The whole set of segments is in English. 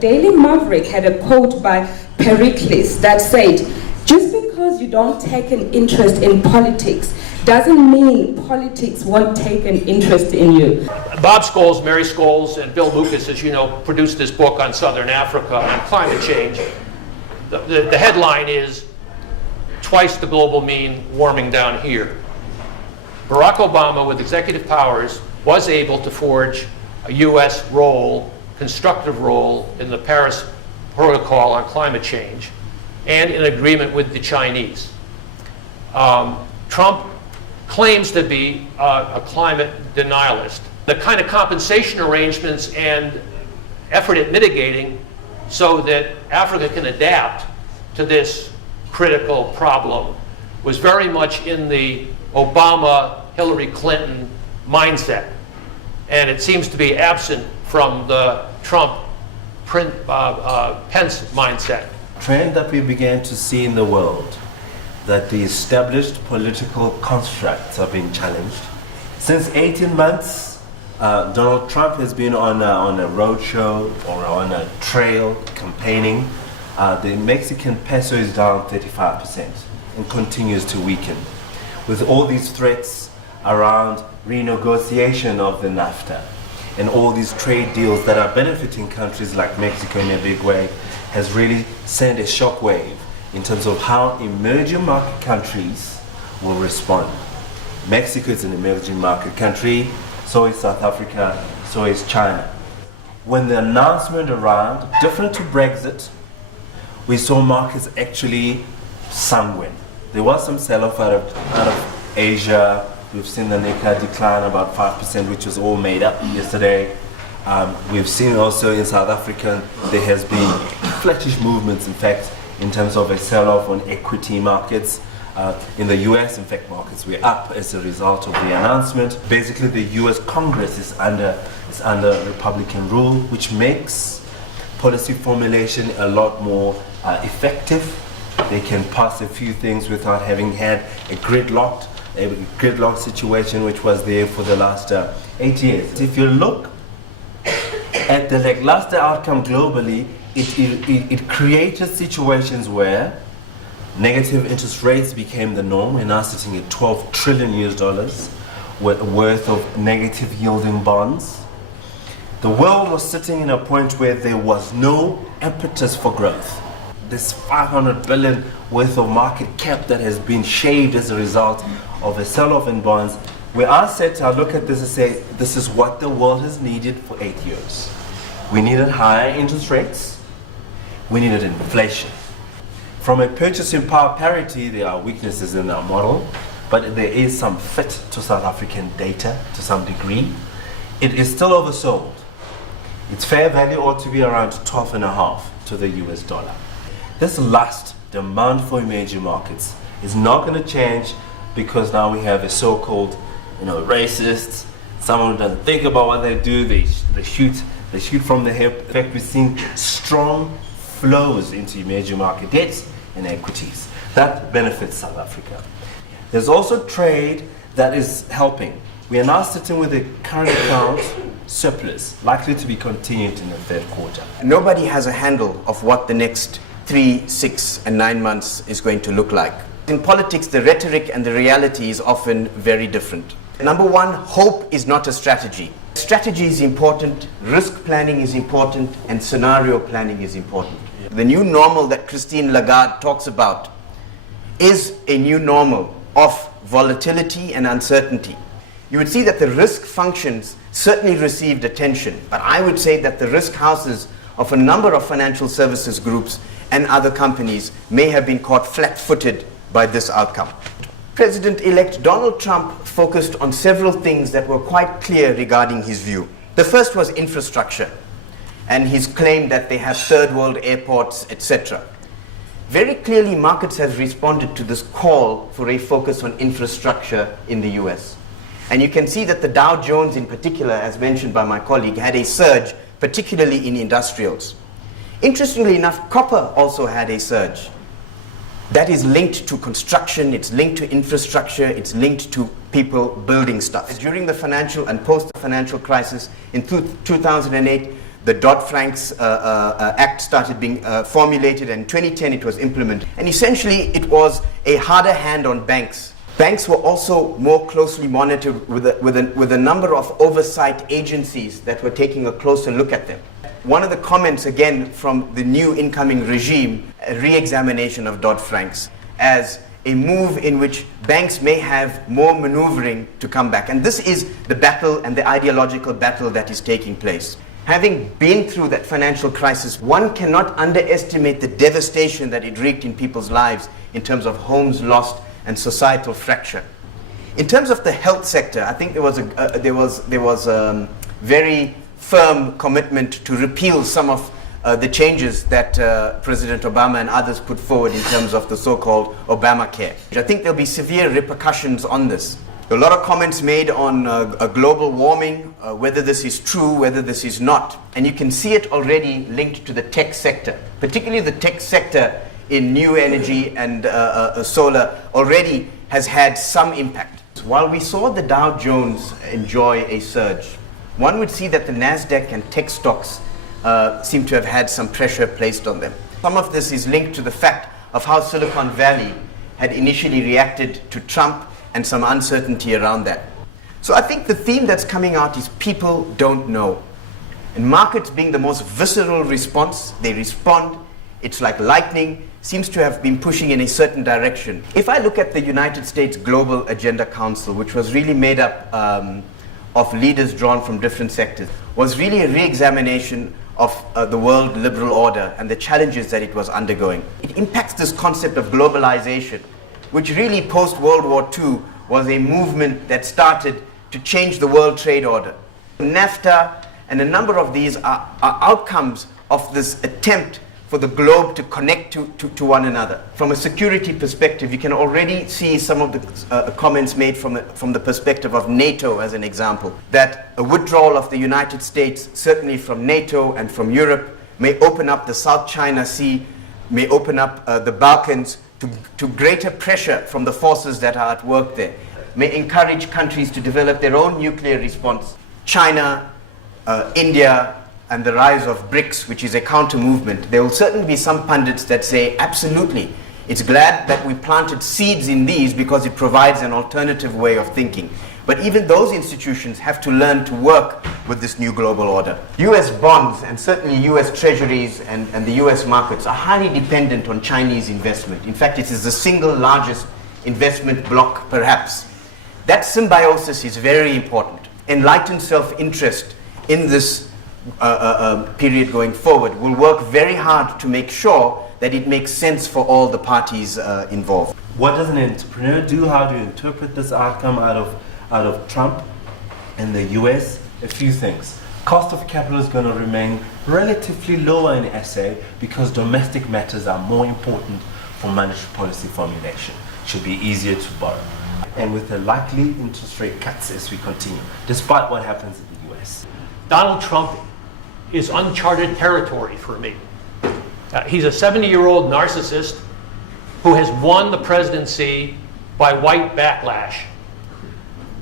Daily Maverick had a quote by Pericles that said, "Just because you don't take an interest in politics doesn't mean politics won't take an interest in you." Bob Scholes, Mary Scholes, and Bill Lucas, as you know, produced this book on Southern Africa and climate change. The headline is, "Twice the global mean warming down here." Barack Obama, with executive powers, was able to forge a U.S. role, constructive role, in the Paris Protocol on climate change and in agreement with the Chinese. Trump claims to be a climate denialist. The kind of compensation arrangements and effort at mitigating so that Africa can adapt to this critical problem was very much in the Obama-Hillary Clinton mindset. And it seems to be absent from the Trump-Pence mindset. Trend that we began to see in the world, that the established political constructs are being challenged. Since 18 months, Donald Trump has been on a roadshow or on a trail campaigning. The Mexican peso is down 35% and continues to weaken. With all these threats around renegotiation of the NAFTA and all these trade deals that are benefiting countries like Mexico in a big way, has really sent a shockwave in terms of how emerging market countries will respond. Mexico is an emerging market country, so is South Africa, so is China. When the announcement around, different to Brexit, we saw markets actually sanguine. There was some sell-off out of Asia. We've seen the Nikkei decline about 5%, which was all made up yesterday. We've seen also in South Africa, there has been flattish movements, in fact, in terms of a sell-off on equity markets. In the US, in fact, markets were up as a result of the announcement. Basically, the US Congress is under Republican rule, which makes policy formulation a lot more effective. They can pass a few things without having had a gridlock situation, which was there for the last 8 years. If you look at the lackluster outcome globally, it created situations where negative interest rates became the norm. We're now sitting at $12 trillion worth of negative yielding bonds. The world was sitting in a point where there was no impetus for growth. This 500 billion worth of market cap that has been shaved as a result of a sell-off in bonds, where I said, I look at this and say, this is what the world has needed for 8 years. We needed higher interest rates. We needed inflation. From a purchasing power parity, there are weaknesses in our model, but there is some fit to South African data to some degree. It is still oversold. Its fair value ought to be around 12.5 to the US dollar. This last demand for emerging markets is not going to change because now we have a so-called, racists, someone who doesn't think about what they do, they shoot from the hip. In fact, we've seen strong flows into emerging market debts and equities. That benefits South Africa. There's also trade that is helping. We are now sitting with a current account surplus, likely to be continued in the third quarter. Nobody has a handle of what the next 3, 6, and 9 months is going to look like. In politics, the rhetoric and the reality is often very different. Number one, hope is not a strategy. Strategy is important, risk planning is important, and scenario planning is important. The new normal that Christine Lagarde talks about is a new normal of volatility and uncertainty. You would see that the risk functions certainly received attention, but I would say that the risk houses of a number of financial services groups and other companies may have been caught flat-footed by this outcome. President-elect Donald Trump focused on several things that were quite clear regarding his view. The first was infrastructure, and his claim that they have third world airports, etc. Very clearly, markets have responded to this call for a focus on infrastructure in the US. And you can see that the Dow Jones in particular, as mentioned by my colleague, had a surge, particularly in industrials. Interestingly enough, copper also had a surge. That is linked to construction, it's linked to infrastructure, it's linked to people building stuff. During the financial and post-financial crisis in 2008, the Dodd-Frank Act started being formulated, and in 2010 it was implemented. And essentially it was a harder hand on banks. Banks were also more closely monitored with a number of oversight agencies that were taking a closer look at them. One of the comments, again, from the new incoming regime, a re-examination of Dodd-Frank's as a move in which banks may have more maneuvering to come back. And this is the battle and the ideological battle that is taking place. Having been through that financial crisis, one cannot underestimate the devastation that it wreaked in people's lives in terms of homes lost and societal fracture. In terms of the health sector, I think there was a very firm commitment to repeal some of the changes that President Obama and others put forward in terms of the so-called Obamacare. I think there'll be severe repercussions on this. A lot of comments made on global warming, whether this is true, whether this is not. And you can see it already linked to the tech sector, particularly the tech sector in new energy and solar already has had some impact. While we saw the Dow Jones enjoy a surge, one would see that the NASDAQ and tech stocks seem to have had some pressure placed on them. Some of this is linked to the fact of how Silicon Valley had initially reacted to Trump and some uncertainty around that. So I think the theme that's coming out is people don't know. And markets being the most visceral response, they respond. It's like lightning, seems to have been pushing in a certain direction. If I look at the United States Global Agenda Council, which was really made up of leaders drawn from different sectors, was really a re-examination of the world liberal order and the challenges that it was undergoing. It impacts this concept of globalization, which really post-World War II was a movement that started to change the world trade order. NAFTA and a number of these are outcomes of this attempt for the globe to connect to one another. From a security perspective, you can already see some of the comments made from the perspective of NATO as an example, that a withdrawal of the United States, certainly from NATO and from Europe, may open up the South China Sea, may open up the Balkans to greater pressure from the forces that are at work there, may encourage countries to develop their own nuclear response. China, India, and the rise of BRICS, which is a counter movement. There will certainly be some pundits that say, absolutely, it's glad that we planted seeds in these because it provides an alternative way of thinking. But even those institutions have to learn to work with this new global order. US bonds and certainly US treasuries and the US markets are highly dependent on Chinese investment. In fact, it is the single largest investment bloc perhaps. That symbiosis is very important. Enlightened self-interest in this period going forward will work very hard to make sure that it makes sense for all the parties involved. What does an entrepreneur do? How do you interpret this outcome out of Trump and the US? A few things. Cost of capital is going to remain relatively lower in SA because domestic matters are more important for monetary policy formulation. It should be easier to borrow. And with the likely interest rate cuts as we continue, despite what happens in the US. Donald Trump is uncharted territory for me. He's a 70-year-old narcissist who has won the presidency by white backlash.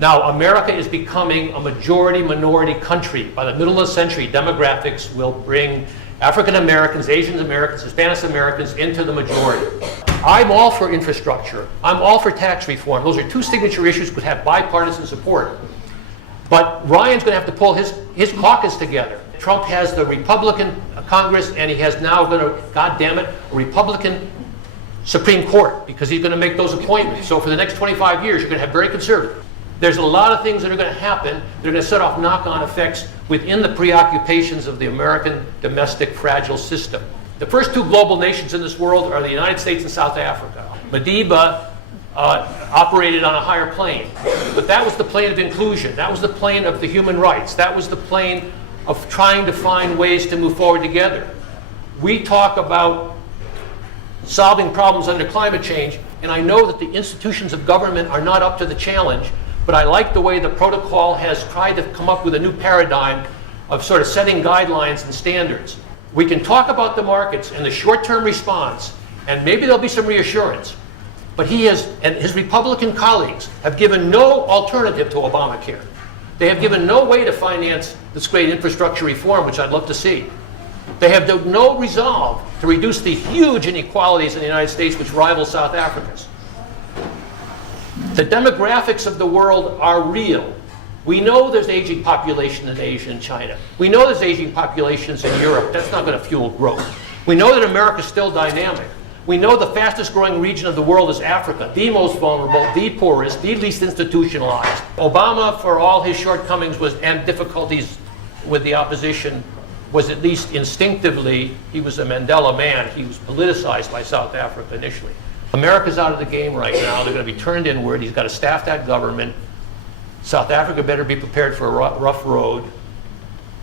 Now, America is becoming a majority-minority country. By the middle of the century, demographics will bring African Americans, Asian Americans, Hispanic Americans into the majority. I'm all for infrastructure. I'm all for tax reform. Those are two signature issues that have bipartisan support. But Ryan's going to have to pull his caucus together. Trump has the Republican Congress, and he has now going to, God damn it, a Republican Supreme Court, because he's going to make those appointments. So for the next 25 years, you're going to have very conservative. There's a lot of things that are going to happen that are going to set off knock-on effects within the preoccupations of the American domestic fragile system. The first two global nations in this world are the United States and South Africa. Madiba operated on a higher plane, but that was the plane of inclusion. That was the plane of the human rights. That was the plane of trying to find ways to move forward together. We talk about solving problems under climate change, and I know that the institutions of government are not up to the challenge, but I like the way the protocol has tried to come up with a new paradigm of sort of setting guidelines and standards. We can talk about the markets and the short-term response, and maybe there'll be some reassurance, but he and his Republican colleagues have given no alternative to Obamacare. They have given no way to finance this great infrastructure reform, which I'd love to see. They have no resolve to reduce the huge inequalities in the United States which rival South Africa's. The demographics of the world are real. We know there's aging population in Asia and China. We know there's aging populations in Europe. That's not going to fuel growth. We know that America's still dynamic. We know the fastest growing region of the world is Africa, the most vulnerable, the poorest, the least institutionalized. Obama, for all his shortcomings and difficulties with the opposition, was at least instinctively, he was a Mandela man. He was politicized by South Africa initially. America's out of the game right now. They're going to be turned inward. He's got to staff that government. South Africa better be prepared for a rough road.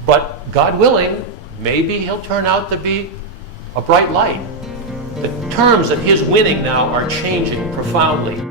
But God willing, maybe he'll turn out to be a bright light. The terms of his winning now are changing profoundly.